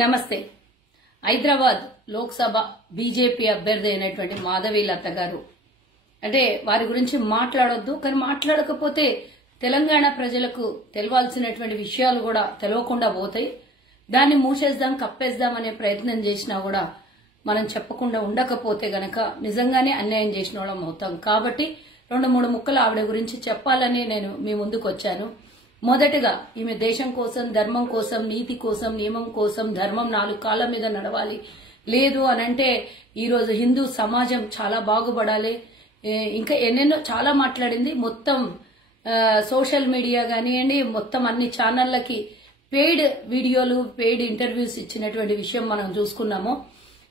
నమస్తే. హైదరాబాద్ లోక్సభ బీజేపీ అభ్యర్థి అయినటువంటి మాధవి లత గారు అంటే వారి గురించి మాట్లాడొద్దు, కానీ మాట్లాడకపోతే తెలంగాణ ప్రజలకు తెలవాల్సినటువంటి విషయాలు కూడా తెలవకుండా పోతాయి. దాన్ని మూసేద్దాం, కప్పేద్దాం అనే ప్రయత్నం చేసినా కూడా మనం చెప్పకుండా ఉండకపోతే గనక నిజంగానే అన్యాయం చేసిన వాళ్ళం అవుతాం. కాబట్టి 2-3 ముక్కలు ఆవిడ గురించి చెప్పాలని నేను మీ ముందుకు వచ్చాను. మొదటగా ఈమె దేశం కోసం, ధర్మం కోసం, నీతి కోసం, నియమం కోసం, ధర్మం 4 కాళ్ళ మీద నడవాలి, లేదు అనంటే ఈరోజు హిందూ సమాజం చాలా బాగుపడాలి, ఇంకా ఎన్నెన్నో చాలా మాట్లాడింది. మొత్తం సోషల్ మీడియా కానివ్వండి, మొత్తం అన్ని ఛానళ్లకి పెయిడ్ వీడియోలు, పెయిడ్ ఇంటర్వ్యూస్ ఇచ్చినటువంటి విషయం మనం చూసుకున్నాము.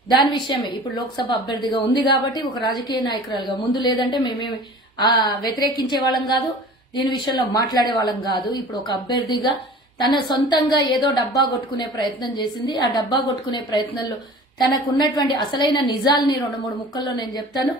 దాని విషయమే ఇప్పుడు లోక్సభ అభ్యర్థిగా ఉంది కాబట్టి ఒక రాజకీయ నాయకురాలుగా, ముందు లేదంటే మేమేమి వ్యతిరేకించే వాళ్ళం కాదు, దీని విషయంలో మాట్లాడే వాళ్ళం కాదు. ఇప్పుడు ఒక అభ్యర్థిగా తన సొంతంగా ఏదో డబ్బా కొట్టుకునే ప్రయత్నం చేసింది. ఆ డబ్బా కొట్టుకునే ప్రయత్నంలో తనకున్నటువంటి అసలైన నిజాల్ని 2-3 ముక్కల్లో నేను చెప్తాను.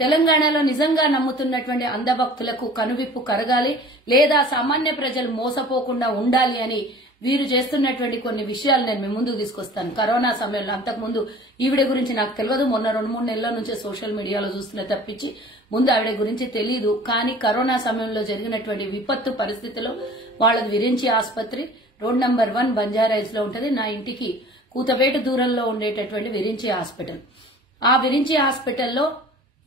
తెలంగాణలో నిజంగా నమ్ముతున్నటువంటి అంధభక్తులకు కనువిప్పు కరగాలి, లేదా సామాన్య ప్రజలు మోసపోకుండా ఉండాలి అని వీరు చేస్తున్నటువంటి కొన్ని విషయాలు నేను మీ ముందుకు తీసుకొస్తాను. కరోనా సమయంలో, అంతకుముందు ఈవిడ గురించి నాకు తెలియదు, మొన్న 2-3 నెలల నుంచే సోషల్ మీడియాలో చూస్తున్న తప్పించి ముందు ఆవిడ గురించి తెలియదు. కానీ కరోనా సమయంలో జరిగినటువంటి విపత్తు పరిస్థితిలో వాళ్ళది విరించి ఆసుపత్రి, రోడ్ నంబర్ 1 బంజారాయిల్స్ లో ఉంటది. నా ఇంటికి కూతవేటు దూరంలో ఉండేటటువంటి విరించి హాస్పిటల్. ఆ విరించి హాస్పిటల్లో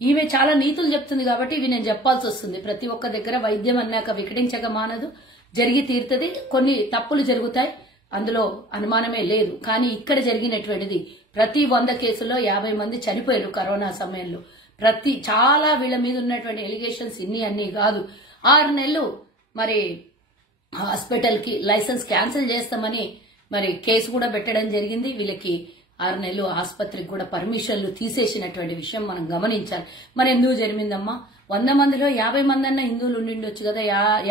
ఈమె చాలా నీతులు చెప్తుంది కాబట్టి ఇవి నేను చెప్పాల్సి వస్తుంది. ప్రతి ఒక్క దగ్గర వైద్యం అన్నాక వికటించక మానదు, జరిగి తీరుతుంది. కొన్ని తప్పులు జరుగుతాయి, అందులో అనుమానమే లేదు. కానీ ఇక్కడ జరిగినటువంటిది ప్రతి 100 కేసుల్లో 50 మంది చనిపోయారు కరోనా సమయంలో. చాలా వీళ్ళ మీద ఉన్నటువంటి ఎలిగేషన్స్ ఇన్ని అన్ని కాదు. 6 నెలలు మరి హాస్పిటల్ కి లైసెన్స్ క్యాన్సిల్ చేస్తామని మరి కేసు కూడా పెట్టడం జరిగింది. వీళ్ళకి 6 నెలలు ఆసుపత్రికి కూడా పర్మిషన్లు తీసేసినటువంటి విషయం మనం గమనించాలి. మరి ఎందుకు జరిగిందమ్మా? 100 మందిలో 50 మంది అన్న హిందువులు ఉండిండొచ్చు కదా,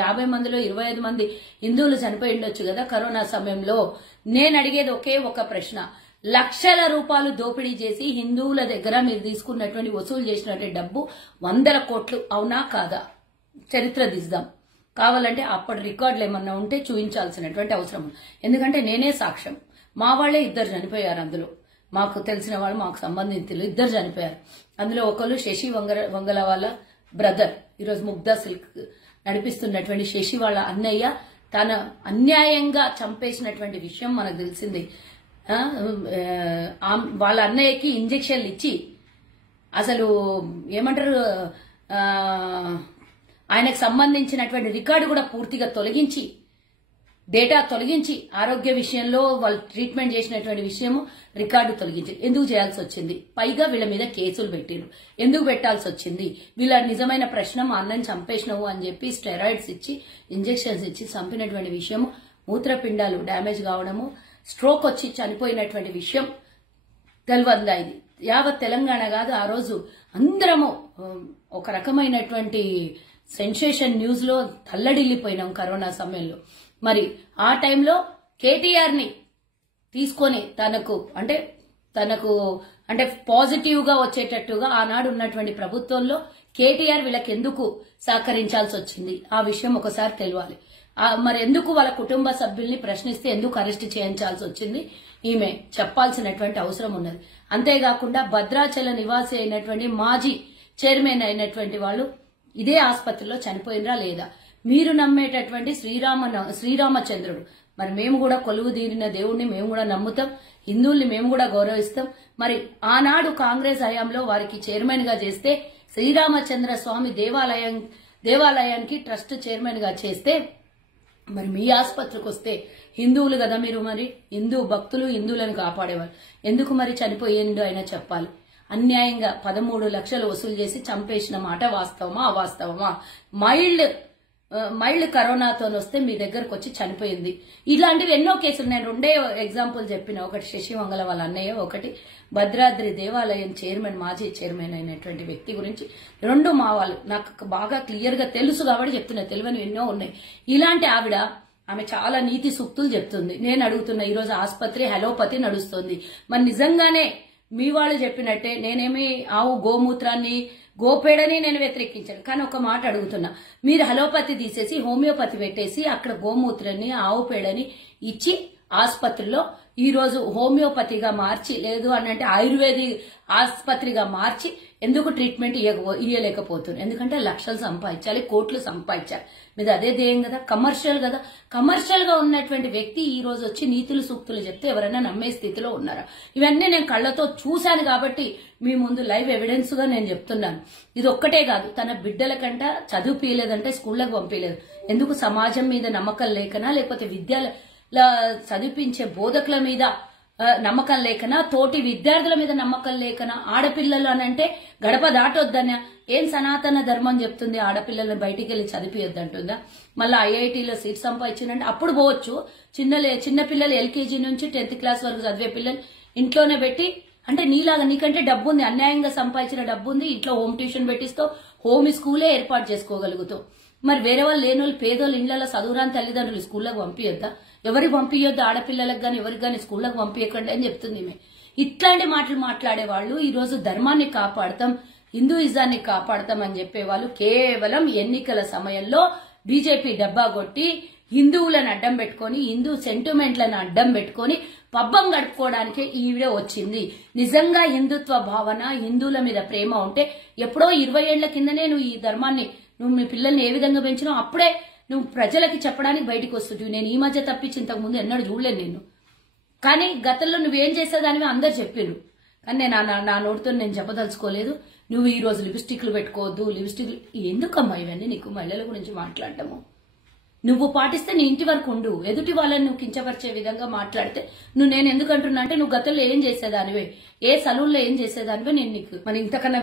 50 మందిలో 25 మంది హిందువులు చనిపోయి ఉండొచ్చు కదా కరోనా సమయంలో. నేను అడిగేది ఒకే ఒక ప్రశ్న, లక్షల రూపాయలు దోపిడీ చేసి హిందువుల దగ్గర మీరు తీసుకున్నటువంటి వసూలు చేసినటువంటి డబ్బు 100 కోట్లు అవునా కాదా? చరిత్ర తీద్దాం. కావాలంటే అప్పటి రికార్డులు ఏమన్నా ఉంటే చూపించాల్సినటువంటి అవసరం. ఎందుకంటే నేనే సాక్ష్యం. మా వాళ్లే 2 చనిపోయారు. అందులో మాకు తెలిసిన వాళ్ళు, మాకు సంబంధించిన 2 చనిపోయారు. అందులో ఒకరు శశి వంగల వాళ్ళ బ్రదర్, ఈరోజు ముగ్ధా సిల్క్ నడిపిస్తున్నటువంటి శశి వాళ్ళ అన్నయ్య తన అన్యాయంగా చంపేసినటువంటి విషయం మనకు తెలిసింది. వాళ్ళ అన్నయ్యకి ఇంజెక్షన్లు ఇచ్చి అసలు ఏమంటారు, ఆయనకు సంబంధించినటువంటి రికార్డు కూడా పూర్తిగా తొలగించి, డేటా తొలగించి, ఆరోగ్య విషయంలో వాళ్ళు ట్రీట్మెంట్ చేసినటువంటి విషయము రికార్డు తొలగించి ఎందుకు చేయాల్సి వచ్చింది? పైగా వీళ్ళ మీద కేసులు పెట్టిరు. ఎందుకు పెట్టాల్సి వచ్చింది? వీళ్ళ నిజమైన ప్రశ్న, మా అన్నని చంపేసినవు అని చెప్పి స్టెరాయిడ్స్ ఇచ్చి, ఇంజెక్షన్స్ ఇచ్చి చంపినటువంటి విషయము, మూత్రపిండాలు డ్యామేజ్ కావడము, స్ట్రోక్ వచ్చి చనిపోయినటువంటి విషయం తెలియదా? ఇది యావత్ తెలంగాణ కాదు, ఆ రోజు అందరము ఒక రకమైనటువంటి సెన్సేషన్ న్యూస్ లో తల్లడిల్లిపోయినాం కరోనా సమయంలో. మరి ఆ టైంలో కేటీఆర్ ని తీసుకొని తనకు అంటే పాజిటివ్ గా వచ్చేటట్టుగా ఆనాడు ఉన్నటువంటి ప్రభుత్వంలో కేటీఆర్ వీళ్ళకి ఎందుకు సహకరించాల్సి వచ్చింది? ఆ విషయం ఒకసారి తెలియాలి. మరి ఎందుకు వాళ్ళ కుటుంబ సభ్యుల్ని ప్రశ్నిస్తే ఎందుకు అరెస్ట్ చేయించాల్సి వచ్చింది? ఈమె చెప్పాల్సినటువంటి అవసరం ఉన్నది. అంతేకాకుండా భద్రాచల నివాసి అయినటువంటి మాజీ చైర్మన్ అయినటువంటి వాళ్ళు ఇదే ఆసుపత్రిలో చనిపోయినరా లేదా? మీరు నమ్మేటటువంటి శ్రీరామచంద్రుడు, మరి మేము కూడా కొలువు తీరిన దేవుణ్ణి మేము కూడా నమ్ముతాం, హిందువుల్ని మేము కూడా గౌరవిస్తాం. మరి ఆనాడు కాంగ్రెస్ హయాంలో వారికి చైర్మన్ గా చేస్తే, శ్రీరామచంద్ర స్వామి దేవాలయానికి ట్రస్ట్ చైర్మన్ గా చేస్తే, మరి మీ ఆసుపత్రికి వస్తే హిందువులు కదా మీరు, మరి హిందూ భక్తులు హిందువులను కాపాడేవారు, ఎందుకు మరి చనిపోయిండు అయినా చెప్పాలి. అన్యాయంగా 13 లక్షలు వసూలు చేసి చంపేసిన మాట వాస్తవమా అవాస్తవమా? మైల్డ్ కరోనాతో వస్తే మీ దగ్గరకు వచ్చి చనిపోయింది. ఇలాంటివి ఎన్నో కేసులు నేను 2 ఎగ్జాంపుల్ చెప్పిన. ఒకటి శశి వంగల వాళ్ళ అన్నయ్య, ఒకటి భద్రాద్రి దేవాలయం చైర్మన్, మాజీ చైర్మన్ అయినటువంటి వ్యక్తి గురించి. 2 మా వాళ్ళు నాకు బాగా క్లియర్ గా తెలుసు కాబట్టి చెప్తున్నా, తెలియని ఎన్నో ఉన్నాయి. ఇలాంటి ఆమె చాలా నీతి సూక్తులు చెప్తుంది. నేను అడుగుతున్నా, ఈరోజు ఆసుపత్రి హలోపతి నడుస్తుంది. మరి నిజంగానే మీ వాళ్ళు చెప్పినట్టే నేనేమి ఆవు గోమూత్రాన్ని గోపేడని నేను వ్యతిరేకించాను, కానీ ఒక మాట అడుగుతున్నా, మీరు హలోపతి తీసేసి హోమియోపతి పెట్టేసి అక్కడ గోమూత్రాన్ని ఆవు పేడని ఇచ్చి ఆసుపత్రిలో ఈ రోజు హోమియోపతిగా మార్చి లేదు అని అంటే ఆయుర్వేదిక్ ఆసుపత్రిగా మార్చి ఎందుకు ట్రీట్మెంట్ ఇయ్యలేకపోతున్నారు? ఎందుకంటే లక్షలు సంపాదించాలి, కోట్లు సంపాదించాలి. మీద అదే ధ్యేయం కదా, కమర్షియల్ కదా. కమర్షియల్ గా ఉన్నటువంటి వ్యక్తి ఈ రోజు వచ్చి నీతులు సూక్తులు చెప్తే ఎవరైనా నమ్మే స్థితిలో ఉన్నారా? ఇవన్నీ నేను కళ్ళతో చూశాను కాబట్టి మీ ముందు లైవ్ ఎవిడెన్స్ గా నేను చెప్తున్నాను. ఇది ఒక్కటే కాదు, తన బిడ్డలకంట చదువు పీయలేదంటే స్కూళ్లకు పంపించలేదు. ఎందుకు? సమాజం మీద నమ్మకం లేకనా, లేకపోతే విద్యల చదివించే బోధకుల మీద నమ్మకం లేకనా, తోటి విద్యార్థుల మీద నమ్మకం లేకనా? ఆడపిల్లలు అని అంటే గడప దాటొద్దనా? ఏం సనాతన ధర్మం చెప్తుంది ఆడపిల్లలను బయటికి వెళ్లి చదివియొద్దంటుందా? మళ్ళీ ఐఐటీలో సీట్ సంపాదించిందంటే అప్పుడు పోవచ్చు. చిన్న పిల్లలు ఎల్కేజీ నుంచి 10th క్లాస్ వరకు చదివే పిల్లలు ఇంట్లోనే పెట్టి, అంటే నీలాగా నీకంటే డబ్బు ఉంది, అన్యాయంగా సంపాదించిన డబ్బు ఉంది, ఇంట్లో హోమ్ ట్యూషన్ పెట్టిస్తావు, హోమ్ స్కూలే ఏర్పాటు చేసుకోగలుగుతావు. మరి వేరే వాళ్ళు లేని వాళ్ళు పేదోళ్ళు ఇళ్లలో చదువురాని తల్లిదండ్రులు స్కూళ్ళకు పంపించొద్దా? ఎవరికి పంపించొద్దు? ఆడపిల్లలకు గాని ఎవరికి గాని స్కూళ్ళకు పంపించకండి అని చెప్తుంది. ఇట్లాంటి మాటలు మాట్లాడే వాళ్ళు ఈ రోజు ధర్మాన్ని కాపాడతాం, హిందూయిజాన్ని కాపాడతాం అని చెప్పేవాళ్ళు కేవలం ఎన్నికల సమయంలో బీజేపీ డబ్బా కొట్టి హిందువులను అడ్డం పెట్టుకుని, హిందూ సెంటిమెంట్లను అడ్డం పెట్టుకుని పబ్బం గడుపుకోవడానికి ఈ వీడియో వచ్చింది. నిజంగా హిందుత్వ భావన, హిందువుల మీద ప్రేమ ఉంటే ఎప్పుడో 20 ఏళ్ల కిందనే నువ్వు ఈ ధర్మాన్ని, నువ్వు మీ పిల్లల్ని ఏ విధంగా పెంచినావు అప్పుడే నువ్వు ప్రజలకి చెప్పడానికి బయటకు వస్తుంటివి. నేను ఈ మధ్య తప్పించి ఇంతకు ముందు ఎన్నడూ చూడలేను నేను. కానీ గతంలో నువ్వేం చేసేదానివి అందరు చెప్పారు, కానీ నేను నా నోటితో నేను చెప్పదలుచుకోలేదు. నువ్వు ఈ రోజు లిప్స్టిక్లు పెట్టుకోవద్దు, లిప్స్టిక్లు ఎందుకమ్మా ఇవన్నీ నీకు? మహిళల గురించి మాట్లాడటము నువ్వు పాటిస్తే నీ ఇంటి వరకు ఉండు. ఎదుటి వాళ్ళని నువ్వు కించపరిచే విధంగా మాట్లాడితే నేను ఎందుకంటున్నా అంటే నువ్వు గతంలో ఏం చేసేదానివే, ఏ సలూన్లో ఏం చేసేదానివే నేను నీకు మరి ఇంతకన్నా